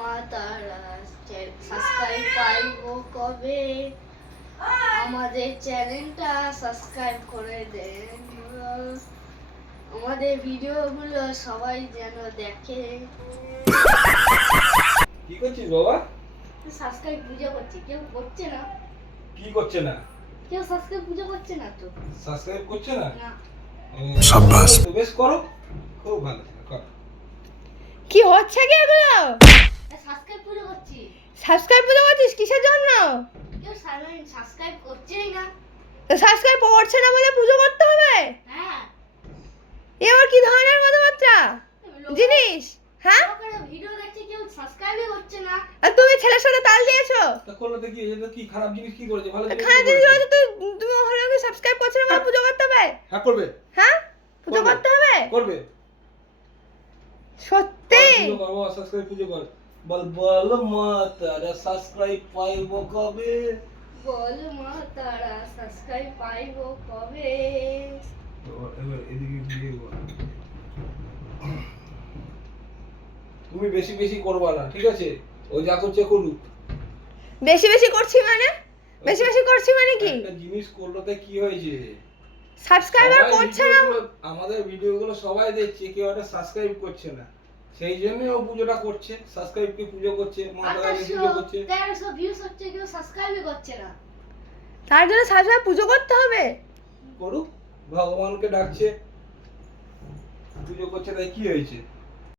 মা তারা সাবস্ক্রাইব পাইবো কবে? আমাদের চ্যানেলটা সাবস্ক্রাইব করে দেন, আমাদের ভিডিওগুলো সবাই যেন দেখে। কি করছিস বাবা? সাবস্ক্রাইব পুজো করছে, কেউ করছে না। কি করছে না? কেউ সাবস্ক্রাইব পুজো করছে না তো। সাবস্ক্রাইব করছে না? না। শাবাশ। বেশ করো, খুব ভালো কর। কি হচ্ছে কি এগুলো? সাবস্ক্রাইব পুজো করছি। সাবস্ক্রাইব পুজো করছিস কিসের জন্য? কেউ সাবস্ক্রাইব করছেই না। তো সাবস্ক্রাইব করছে না বলে পুজো করতে হবে? হ্যাঁ। এ আবার কি ধরনের কথাবার্তা জিনিস? হ্যাঁ, লোকেরা ভিডিও দেখছে, কেউ সাবস্ক্রাইবই করছে না। আর তুমি ছেলের সাথে তাল দিয়েছো? তা করলো দেখি, এটা কি খারাপ জিনিস কি করেছে? ভালো জিনিস খারাপ কি জিনিস করেছে? হয়তো তুমি হলো কি সাবস্ক্রাইব করছো না বলে পুজো করতে হবে? হ্যাঁ করবে, হ্যাঁ, পুজো করবে। করতে হবে করবে। সত্যি? পুজো কর বাবা, সাবস্ক্রাইব পুজো কর। বল বল মা তারা সাবস্ক্রাইব পাইবো কবে? বল মা তারা সাবস্ক্রাইব পাইবো কবে? এবার এদিকে দিয়ে বল। তুমি বেশি বেশি করবা না, ঠিক আছে? ও যা করছে করুক। বেশি বেশি করছি মানে? বেশি বেশি করছি মানে কি? একটা জিনিস করলোতে কি হয়েছে? সাবস্ক্রাইবার সবাই করছে না। আমাদের ভিডিওগুলো সবাই দেখছে, কেউ একটা সাবস্ক্রাইব করছে না। সেই জন্য ও পুজোটা করছে, সাবস্ক্রাইবকে পুজো করছে, মাতাকে পুজো করছে। 1300 ভিউজ হচ্ছে, কেউ সাবস্ক্রাইবই করছে না। তার জন্য সাবস্ক্রাইব পুজো করতে হবে? করুক, ভগবানকে ডাকছে, পুজো করছে, তাই কি হয়েছে?